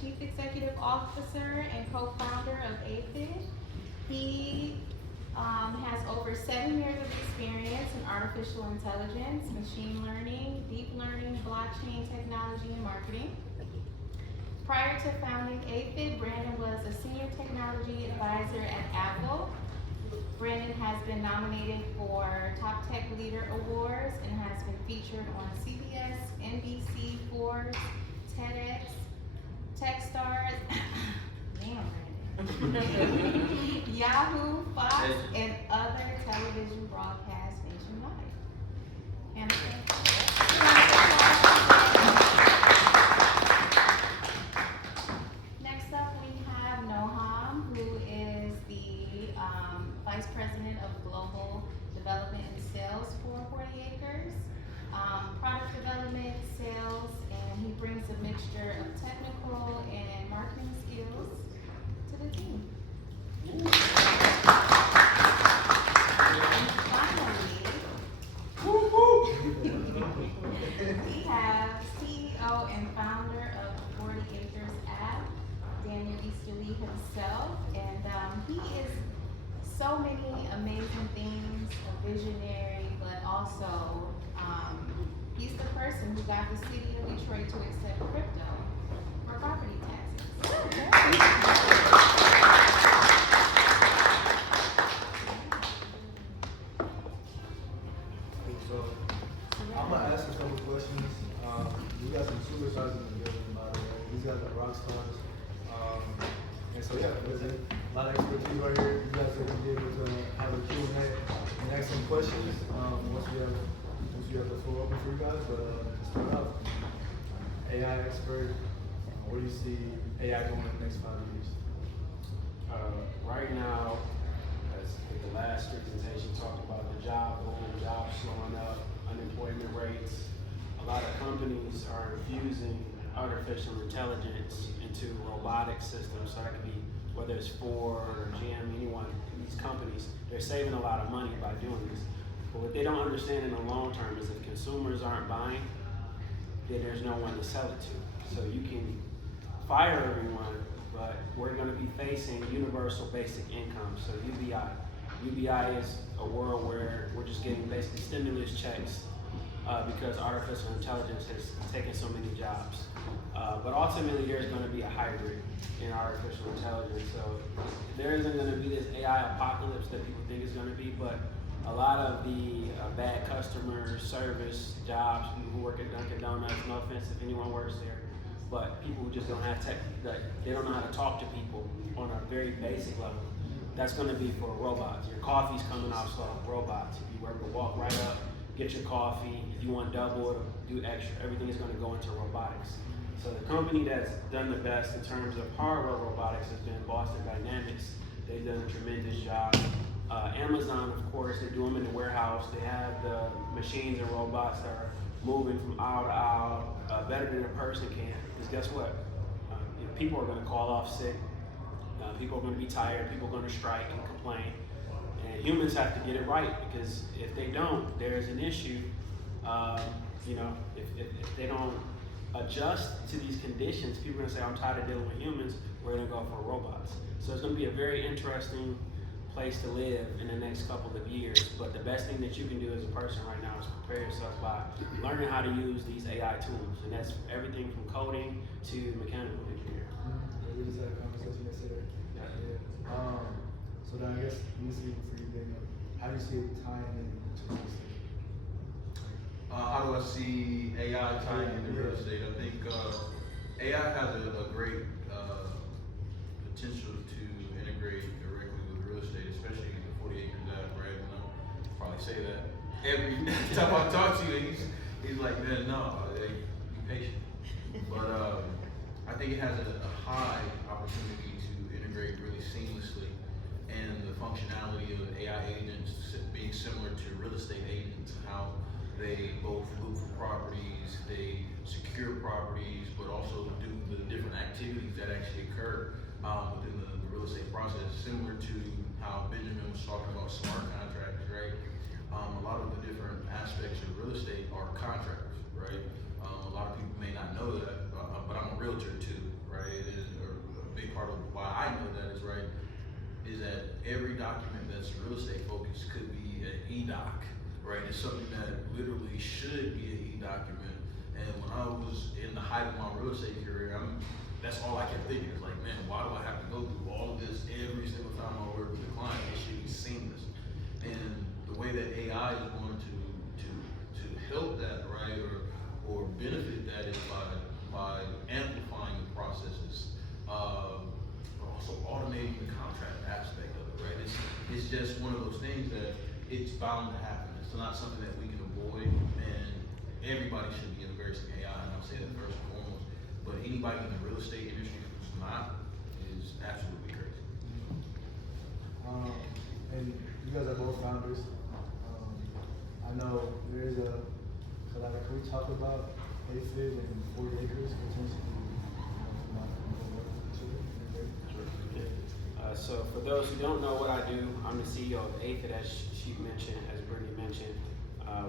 Chief Executive Officer and co-founder of Aphid. He has over 7 years of experience in artificial intelligence, machine learning, deep learning, blockchain technology, and marketing. Prior to founding Aphid, Brandon was a senior technology advisor at Apple. Brandon has been nominated for Top Tech Leader Awards and has been featured on CBS, NBC, Forbes, TEDx, Techstars, Yahoo, Fox, and other television broadcasts nationwide. Next up, we have Nohom, who is the Vice President of Global Development and Sales for 40 Acres, product development, sales, and he brings a mixture of technical and marketing skills to the team. And finally, we have CEO and founder of 40 Acres App, Daniel Easterly himself, and he is so many amazing things, a visionary, but also he's the person who got the city of Detroit to accept crypto for property taxes. So I'm gonna ask a couple questions. We got some superstars in the building, by the way. These guys are rock stars. And so yeah, there's a lot of expertise right here. You guys are gonna be able to have a Q&A and ask some questions once you have the floor open for you guys. But to start out, AI expert, what do you see AI doing in the next 5 years? Right now, as the last presentation talked about the job boom, jobs slowing up, unemployment rates, a lot of companies are infusing artificial intelligence into robotic systems. So that could be whether it's Ford or GM, anyone, these companies, they're saving a lot of money by doing this. But what they don't understand in the long term is if consumers aren't buying, then there's no one to sell it to. So you can fire everyone, but we're going to be facing universal basic income, so UBI. UBI is a world where we're just getting basically stimulus checks because artificial intelligence has taken so many jobs. But ultimately, there's going to be a hybrid in artificial intelligence. So there isn't going to be this AI apocalypse that people think is going to be, but a lot of the bad customer service jobs, people who work at Dunkin' Donuts, no offense if anyone works there, but people who just don't have tech, they don't know how to talk to people on a very basic level. That's going to be for robots. Your coffee's coming out slow, robots. If you were to walk right up, get your coffee, if you want double or do extra, everything is going to go into robotics. So the company that's done the best in terms of hardware robotics has been Boston Dynamics. They've done a tremendous job. Amazon, of course, they do them in the warehouse. They have the machines and robots that are moving from aisle to aisle better than a person can. Because guess what? People are going to call off sick. People are going to be tired. People are going to strike and complain. And humans have to get it right, because if they don't, there's an issue. If they don't adjust to these conditions, people are going to say, I'm tired of dealing with humans, we're going to go for robots. So it's going to be a very interesting place to live in the next couple of years. But the best thing that you can do as a person right now is prepare yourself by learning how to use these AI tools. And that's everything from coding to mechanical engineering. We just had a conversation yesterday. Yeah. So then I guess this is for you, Daniel. How do you see it tying into real estate? How do I see AI tying into real estate? I think AI has a great potential to integrate directly with real estate, especially the 40 Acres App, right? And I'll probably say that every time I talk to you, he's like, man, no, be patient. But I think it has a high opportunity to integrate really seamlessly, and the functionality of AI agents being similar to real estate agents, how they both look for properties, they secure properties, but also do the different activities that actually occur within the real estate process, similar to how Benjamin was talking about smart contracts, right? A lot of the different aspects of real estate are contracts, right? A lot of people may not know that, but I'm a realtor too, right? part of why I know that is right, is that every document that's real estate focused could be an e-doc, right? It's something that literally should be an e-document. And when I was in the height of my real estate career, that's all I kept thinking. It's like, man, why do I have to go through all of this every single time I work with a client? It should be seamless. And the way that AI is going to help that, right, or benefit that is by amplifying the processes, but also automating the contract aspect of it, right? It's just one of those things that it's bound to happen. It's not something that we can avoid, and everybody should be embracing AI, and I'll say that first and foremost. But anybody in the real estate industry who's not is absolutely crazy. And you guys are both founders. I know there is can we talk about Aphid and 40 acres potentially? So for those who don't know what I do, I'm the CEO of Aphid, as she mentioned, as Brittany mentioned.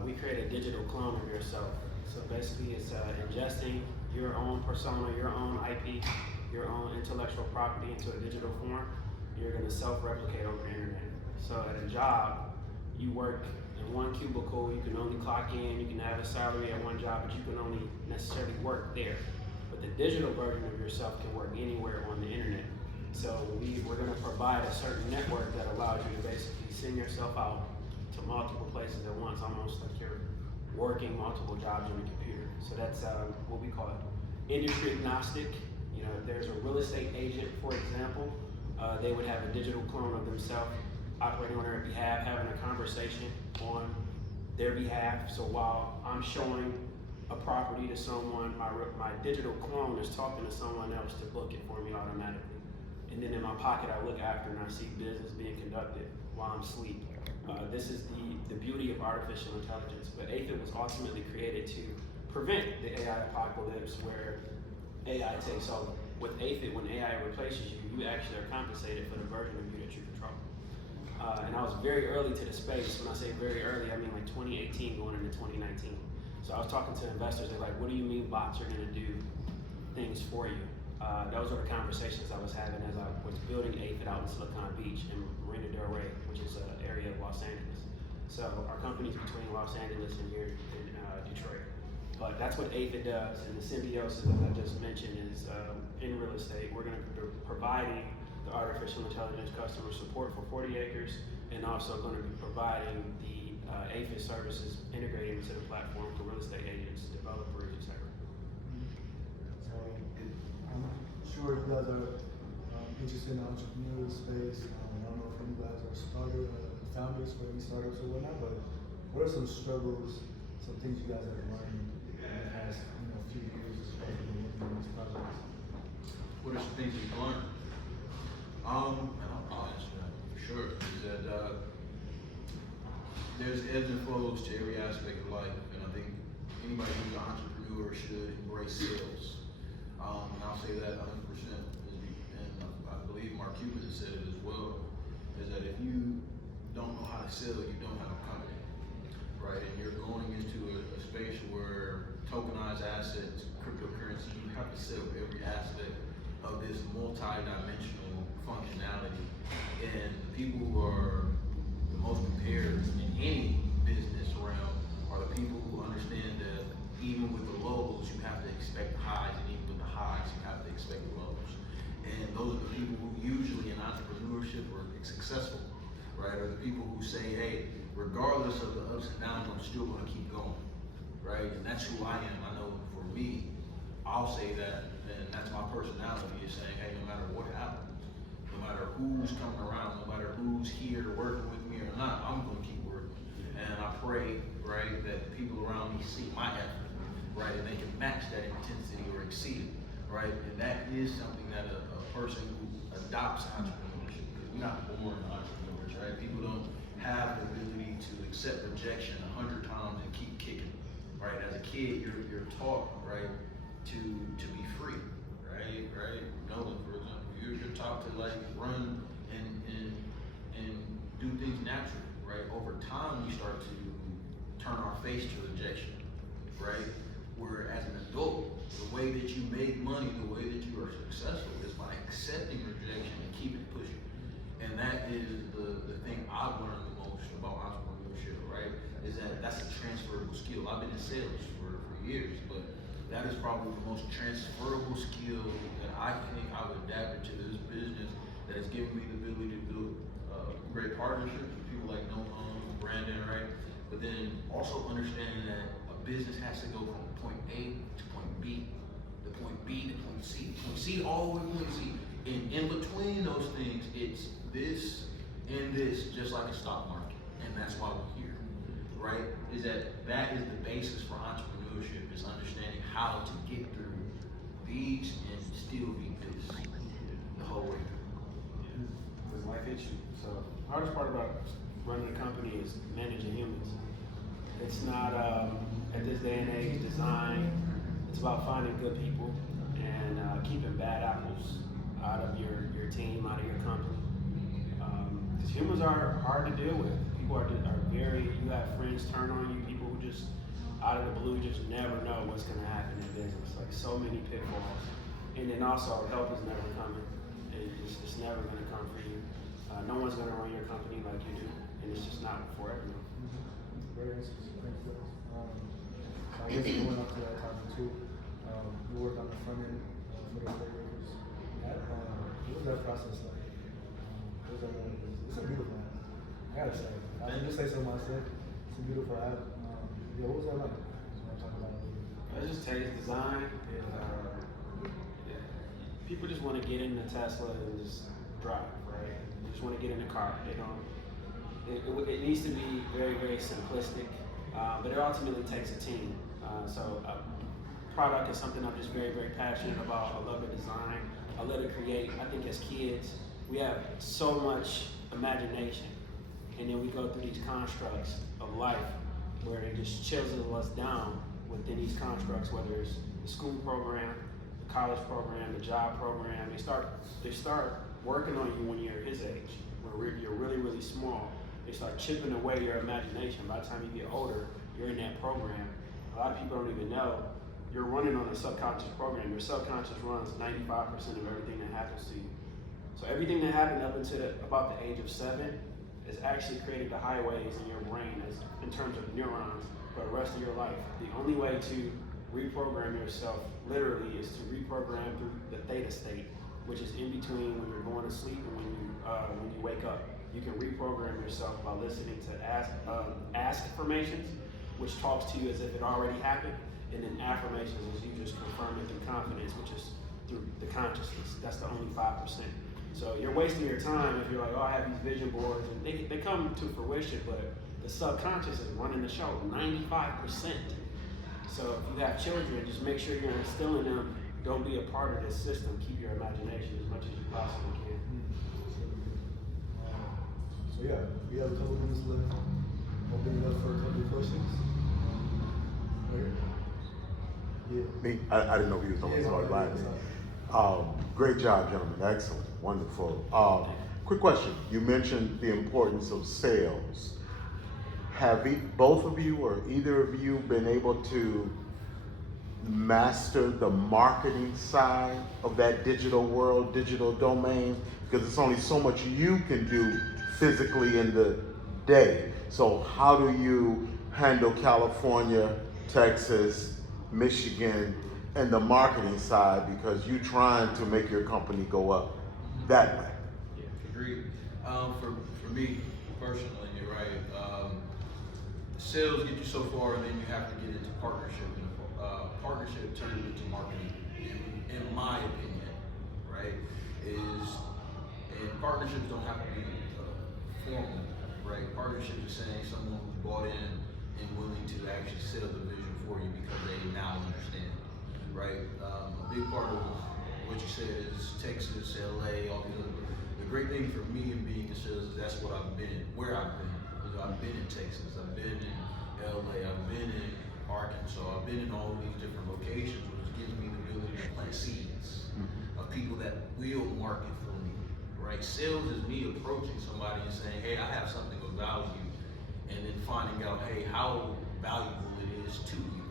We create a digital clone of yourself. So basically it's ingesting your own persona, your own IP, your own intellectual property into a digital form. You're gonna self-replicate over the internet. So at a job, you work in one cubicle, you can only clock in, you can have a salary at one job, but you can only necessarily work there. But the digital version of yourself can work anywhere on the internet. So we're gonna provide a certain network that allows you to basically send yourself out to multiple places at once, almost like you're working multiple jobs on a computer. So that's what we call it, industry agnostic. You know, if there's a real estate agent, for example, they would have a digital clone of themselves operating on their behalf, having a conversation on their behalf. So while I'm showing a property to someone, my digital clone is talking to someone else to book it for me automatically. And then in my pocket, I look after and I see business being conducted while I'm asleep. This is the beauty of artificial intelligence. But Aphid was ultimately created to prevent the AI apocalypse where AI takes over. With Aphid, when AI replaces you, you actually are compensated for the version of you that you control. And I was very early to the space. When I say very early, I mean like 2018 going into 2019. So I was talking to investors, they're like, what do you mean bots are gonna do things for you? Those were the conversations I was having as I was building Aphid out in Silicon Beach and Marina Del Rey, which is an area of Los Angeles. So our company's between Los Angeles and here in Detroit. But that's what Aphid does, and the symbiosis, as I just mentioned, is in real estate. We're gonna be providing the artificial intelligence customer support for 40 acres, and also gonna be providing the Aphid services integrated into the platform for real estate agents, developers, etc. So I'm sure you guys are interested in the entrepreneurial space. I don't know if you guys are founders for any startups or whatnot, but what are some struggles, some things you guys have learned in the past few years as far as working on these projects? What are some things you've learned? And I'll answer that for sure. Is that there's ebbs and flows to every aspect of life, and I think anybody who's an entrepreneur should embrace sales. And I'll say that 100%. And I believe Mark Cuban has said it as well. Is that if you don't know how to sell, you don't have a company, right? And you're going into a space where tokenized assets, cryptocurrency, you have to sell every aspect of this multi-dimensional functionality. And the people who are the most prepared in any business realm are the people who understand that even with the lows, you have to expect highs, and even with the highs, you have to expect the lows. And those are the people who usually in entrepreneurship are successful, right? Are the people who say, hey, regardless of the ups and downs, I'm still gonna keep going, right? And that's who I am. I know for me, I'll say that, and that's my personality, is saying, hey, no matter what happens, no matter who's coming around, no matter who's here working with me or not, I'm gonna keep working. And I pray, right, that the people around me see my effort, right, and they can match that intensity or exceed it, right? And that is something that a person who adopts entrepreneurship, because we're not born entrepreneurs, right? People don't have the ability to accept rejection 100 times and keep kicking, right? As a kid, you're taught, right, to be free, right? Nohom, for example, you're taught to like run and do things naturally, right? Over time, we start to turn our face to rejection, right? Where as an adult, the way that you make money, the way that you are successful is by accepting I've learned the most about entrepreneurship, right, is that that's a transferable skill. I've been in sales for years, but that is probably the most transferable skill that I think I would adapt into this business that has given me the ability to build great partnerships with people like Nohom, Brandon, right? But then also understanding that a business has to go from point A to point B, to point B to point C all the way to point C. And in between those things, it's this and this, just like a stock market. And that's why we're here, right? Is that is the basis for entrepreneurship, is understanding how to get through these and still be this the whole way through. Because life hits you. So the hardest part about running a company is managing humans. It's not, at this day and age, design. It's about finding good people and keeping bad apples out of your team, out of your company. Because humans are hard to deal with. People are very, you have friends turn on you, people who just, out of the blue, just never know what's going to happen in business. Like so many pitfalls. And then also, help is never coming. It's never going to come for you. No one's going to run your company like you do. And it's just not for everyone. Very interesting. Thank you. So I guess going up to that topic too, you worked on the front end for the Acres. What was that process like? It's a beautiful app. I gotta say, I can just say so myself. It's a beautiful app. What was that like? Talk about it. It just takes design. People just want to get in the Tesla and just drive, right? They just want to get in the car. They don't. It needs to be very, very simplistic, but it ultimately takes a team. So product is something I'm just very, very passionate about. I love the design. I love to create. I think as kids, we have so much imagination, and then we go through these constructs of life where they just chisel us down within these constructs, whether it's the school program, the college program, the job program. They start working on you when you're his age, where you're really, really small. They start chipping away your imagination. By the time you get older, you're in that program. A lot of people don't even know you're running on a subconscious program. Your subconscious runs 95% of everything that happens to you. So everything that happened up until about the age of 7 has actually created the highways in your brain in terms of neurons for the rest of your life. The only way to reprogram yourself literally is to reprogram through the theta state, which is in between when you're going to sleep and when you wake up. You can reprogram yourself by listening to ask affirmations, which talks to you as if it already happened, and then affirmations is you just confirm it through confidence, which is through the consciousness. That's the only 5%. So you're wasting your time if you're like, oh, I have these vision boards, and they come to fruition, but the subconscious is running the show 95%. So if you have children, just make sure you're instilling them. Don't be a part of this system. Keep your imagination as much as you possibly can. So yeah, we have a couple minutes left. Open it up for a couple of questions. Yeah. Me? I didn't know he was on the start line. Great job, gentlemen. Excellent. Wonderful. Quick question. You mentioned the importance of sales. Have both of you or either of you been able to master the marketing side of that digital world, digital domain? Because it's only so much you can do physically in the day. So how do you handle California, Texas, Michigan, and the marketing side, because you're trying to make your company go up that way? Yeah, agreed. For me personally, you're right. Sales get you so far, and then you have to get into partnership, and partnership turns into marketing. In my opinion, right? And partnerships don't have to be formal, right? Partnership is saying someone who's bought in and willing to actually sell the vision for you because they now understand, right? A big part of what you said is Texas, LA, all these other. The great thing for me in being in sales is that's what I've been, where I've been. I've been in Texas, I've been in LA, I've been in Arkansas, I've been in all these different locations, which gives me the ability to plant seeds of people that will market for me, right? Sales is me approaching somebody and saying, hey, I have something of value, and then finding out, hey, how valuable it is to you,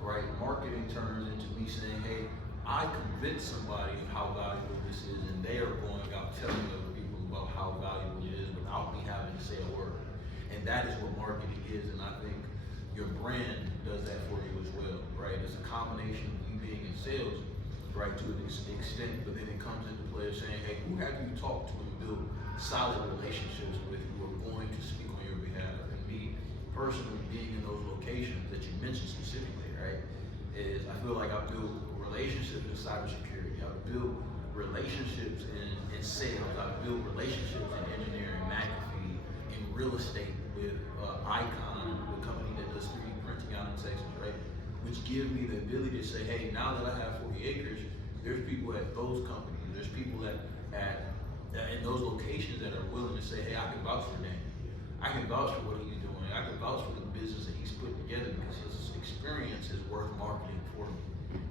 right? Marketing turns into me saying, hey, I convinced somebody of how valuable this is, and they are going out telling other people about how valuable it is without me having to say a that is what marketing is, and I think your brand does that for you as well, right? It's a combination of you being in sales, right, to an extent, but then it comes into play of saying, hey, who have you talked to and built solid relationships with who are going to speak on your behalf? And me, personally, being in those locations that you mentioned specifically, right, is I feel like I've built relationships in cybersecurity, I've built relationships in sales, I've built relationships in engineering, McAfee, in real estate with Icon, the company that does 3D printing out in Texas, right? Which give me the ability to say, hey, now that I have 40 acres, there's people at those companies, there's people that in those locations that are willing to say, hey, I can vouch for Dan. I can vouch for what he's doing. I can vouch for the business that he's put together because his experience is worth marketing for me,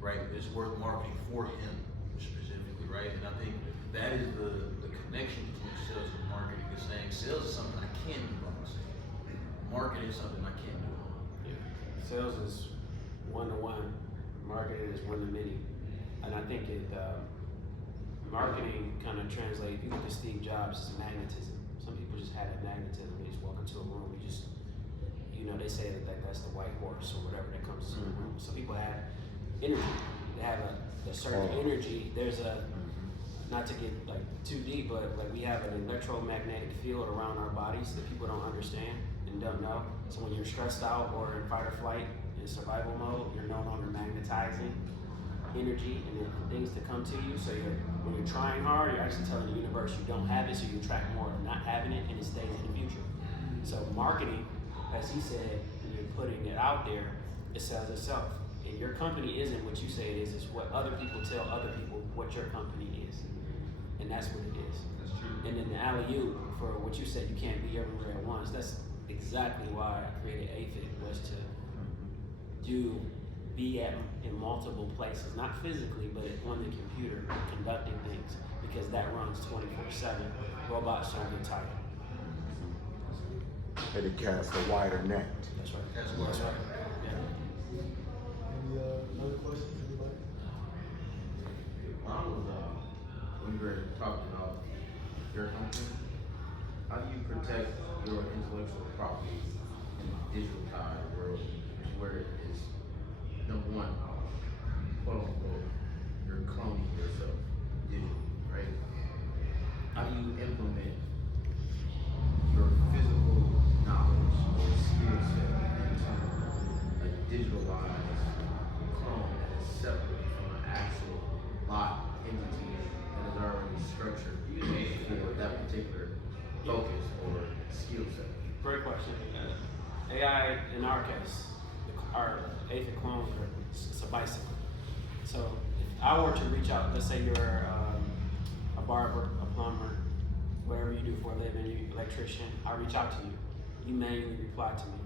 right? It's worth marketing for him specifically, right? And I think that is the connection between sales and marketing. Is saying sales is something I can do by myself. Marketing is something I can't do alone. Yeah. Sales is one-to-one, marketing is one-to-many. And I think marketing kind of translates, if you look at Steve Jobs, it's magnetism. Some people just have that magnetism. They just walk into a room, they say that that's the white horse or whatever that comes to the room. Some people have energy. They have a certain energy. There's not to get like too deep, but like we have an electromagnetic field around our bodies that people don't understand and don't know. So when you're stressed out or in fight or flight, in survival mode, you're no longer magnetizing energy and things to come to you. So when you're trying hard, you're actually telling the universe you don't have it, so you attract more of not having it, and it stays in the future. So marketing, as he said, when you're putting it out there, it sells itself. And your company isn't what you say it is, it's what other people tell other people what your company is. And that's what it is. That's true. And then the alley-oop for what you said, you can't be everywhere at once. That's exactly why I created Aphid, was to be in multiple places, not physically, but on the computer, conducting things, because that runs 24/7. Robots don't get tired. And it casts a wider net. That's right. That's right. Yeah. Any other questions, anybody? Mine was when you were talking about your company, how do you protect your intellectual property in the digitalized world where it is, number one, quote unquote, you're cloning yourself digitally, right? How do you implement your physical knowledge or skill set into a digitalized clone that is separate from an actual locked entity that is already structured for that particular focus or skill set? Great question. AI, in our case, our Aphid clone, it's a bicycle. So if I were to reach out, let's say you're a barber, a plumber, whatever you do for a living, you're an electrician, I reach out to you. You manually reply to me.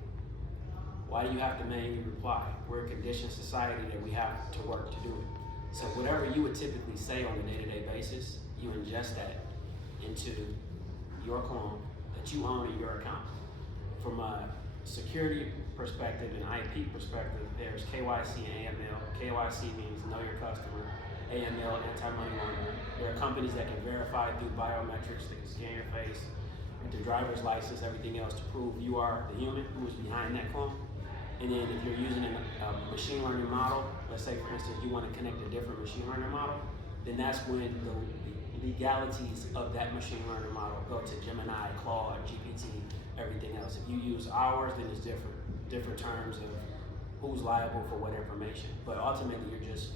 Why do you have to manually reply? We're a conditioned society that we have to work to do it. So whatever you would typically say on a day-to-day basis, you ingest that into your clone that you own in your account. From a security perspective and IP perspective, there's KYC and AML. KYC means know your customer. AML, anti-money laundering. There are companies that can verify through biometrics, they can scan your face, with your driver's license, everything else to prove you are the human who is behind that clone. And then if you're using a machine learning model, let's say for instance you want to connect a different machine learning model, then that's when the legalities of that machine learning model go to Gemini, Claude, GPT, everything else. If you use ours, then it's different terms of who's liable for what information. But ultimately, you're just,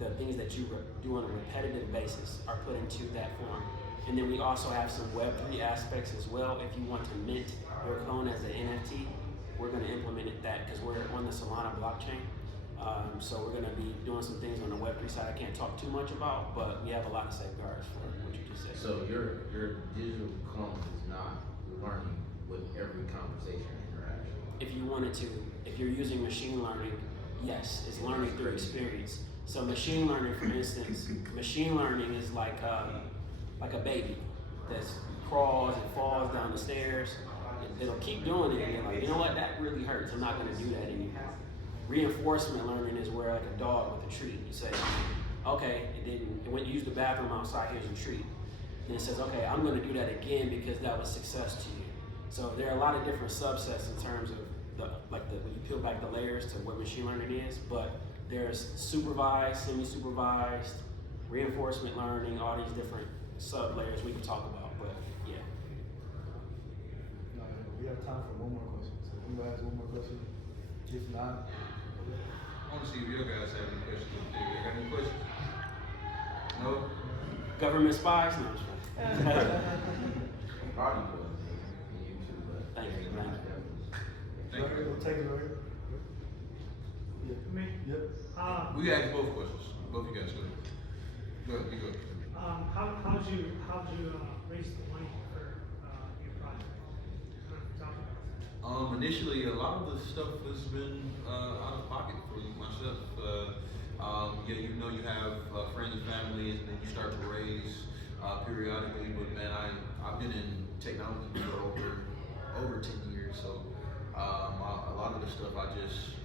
the things that you do on a repetitive basis are put into that form. And then we also have some Web3 aspects as well. If you want to mint your clone as an NFT, we're going to implement that because we're on the Solana blockchain. So we're going to be doing some things on the Web3 side I can't talk too much about, but we have a lot of safeguards for what you just said. So your digital clone is not learning with every conversation and interaction. If you wanted to, if you're using machine learning, yes, it's learning through experience. So machine learning, for instance, machine learning is like a baby that crawls and falls down the stairs. It'll keep doing it, and you're like, you know what, that really hurts. I'm not going to do that anymore. Reinforcement learning is where, like a dog with a treat, you say, okay, it went use the bathroom outside, here's a treat. And it says, okay, I'm going to do that again because that was success to you. So there are a lot of different subsets in terms of when you peel back the layers to what machine learning is, but there's supervised, semi-supervised, reinforcement learning, all these different sub layers we can talk about, but yeah. No, we have time for one more question. So if anybody has one more question, if not, I wanna see if you guys have any questions. Do you got any questions? No? Government spies? No, I'm just kidding. Probably was. You too, but. Thank you, thank you. Thank you. We'll take it right. Yeah. Me? Yep. We asked both questions. Both you guys, go ahead. Go ahead, you go. How'd you raise the money for your project? Talk about that. Initially, a lot of the stuff has been out of pocket for myself. Yeah, you know, you have friends and families, and then you start to raise periodically. But man, I've been in technology for over 10 years, so a lot of the stuff I just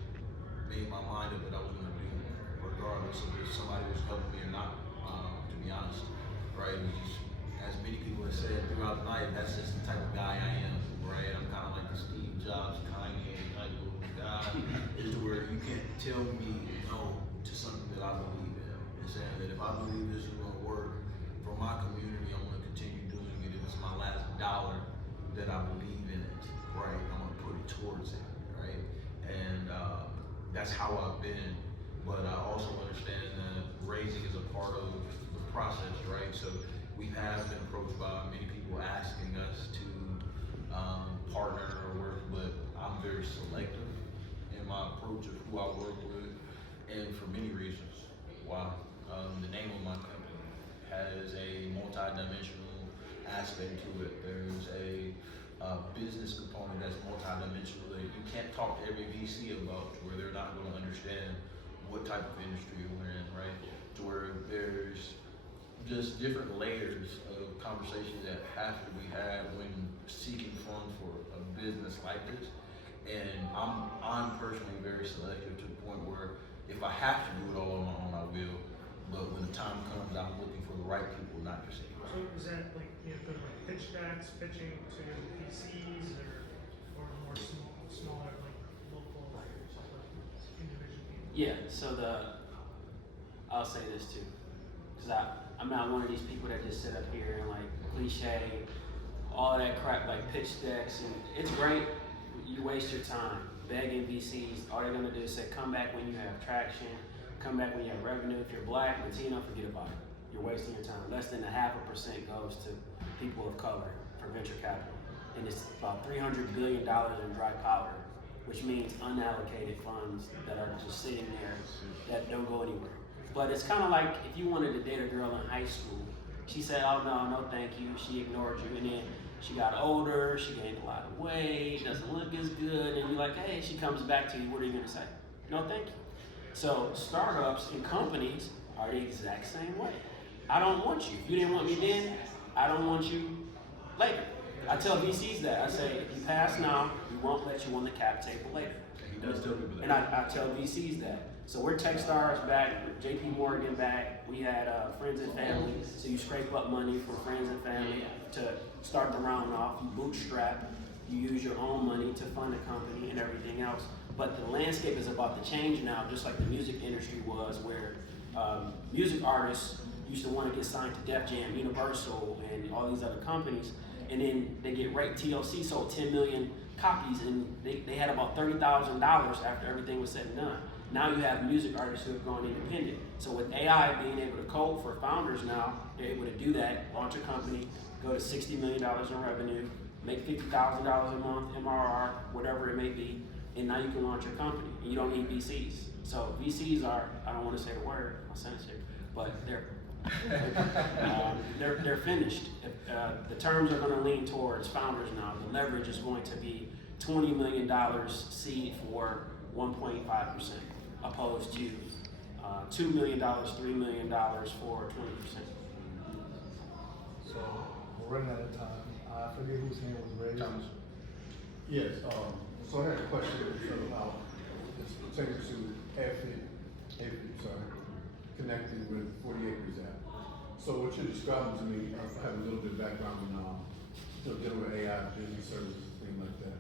made my mind up that I was going to do, regardless of if somebody was helping me or not. To be honest, right? It was just, as many people have said throughout the night, that's just the type of guy I am, right? I'm kind of like the Steve Jobs, Kanye type of guy, is where you can't tell me no to something that I believe in. And saying that if I believe this is going to work for my community, I'm going to continue doing it. If it's my last dollar that I believe in it, right? I'm going to put it towards it, right? And that's how I've been. But I also understand that raising is a part of the process, right? So we have been approached by many people asking us to partner or work, but I'm very selective in my approach of who I work with, and for many reasons. Why? The name of my company has a multi-dimensional aspect to it. There's a business component that's multi-dimensional that you can't talk to every VC about, to where they're not going to understand what type of industry we're in, right? To where there's just different layers of conversations that have to be had when seeking funds for a business like this. And I'm personally very selective to the point where if I have to do it all on my own, I will. But when the time comes, I'm looking for the right people, not just anybody. So is that like, go to like pitch decks, pitching to PCs or more smaller, like local, like individual people? Yeah, so I'll say this too, because I'm not one of these people that just sit up here and like cliche, all of that crap like pitch decks, and it's great, you waste your time begging VCs. All they're gonna do is say, come back when you have traction, come back when you have revenue. If you're Black, Latino, forget about it. You're wasting your time. Less than 0.5% goes to people of color for venture capital. And it's about $300 billion in dry powder, which means unallocated funds that are just sitting there that don't go anywhere. But it's kind of like if you wanted to date a girl in high school, she said, oh no, thank you. She ignored you. And then she got older, she gained a lot of weight, doesn't look as good. And you're like, hey, she comes back to you. What are you going to say? No, thank you. So startups and companies are the exact same way. I don't want you. If you didn't want me then, I don't want you later. I tell VCs that. I say, if you pass now, we won't let you on the cap table later. He does tell people that. And I tell VCs that. So we're Techstars back, JP Morgan back. We had friends and family. So you scrape up money for friends and family to start the round off. You bootstrap. You use your own money to fund a company and everything else. But the landscape is about to change now, just like the music industry was, where music artists used to want to get signed to Def Jam, Universal, and all these other companies. And then they get raped. TLC sold 10 million copies, and they had about $30,000 after everything was said and done. Now you have music artists who have gone independent. So with AI being able to code for founders now, they're able to do that, launch a company, go to $60 million in revenue, make $50,000 a month, MRR, whatever it may be, and now you can launch your company, and you don't need VCs. So VCs are, I don't want to say the word, I'll send it to you, but they're finished. The terms are going to lean towards founders now. The leverage is going to be $20 million seed for 1.5%, opposed to $2 million, $3 million for 20%. So we're running out of time. I forget whose hand was raised. Thomas. Yes, so I had a question about, it's pertaining to Aphid, connected with 40 Acres App. So what you're describing to me, I have a little bit of background in you know, dealing with AI, business services, things like that.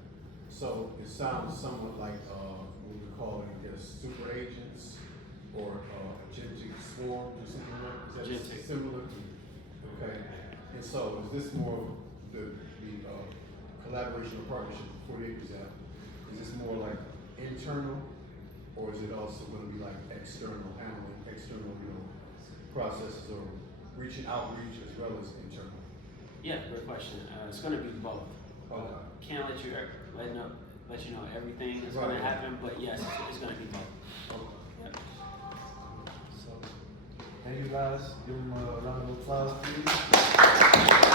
So it sounds somewhat like, what we call, I guess, super agents or agentic swarms or something like that. Is that Agentic. similar? Okay. And so is this more the collaboration or partnership for 40 Acres App? Is this more like internal, or is it also going to be like external, handling external, processes or outreach as well as internal? Yeah, great question. It's going to be both. Okay. Can't let you know everything that's going Right. to happen, but yes, it's going to be both. Yep. So, thank you guys. Give them a round of applause, please.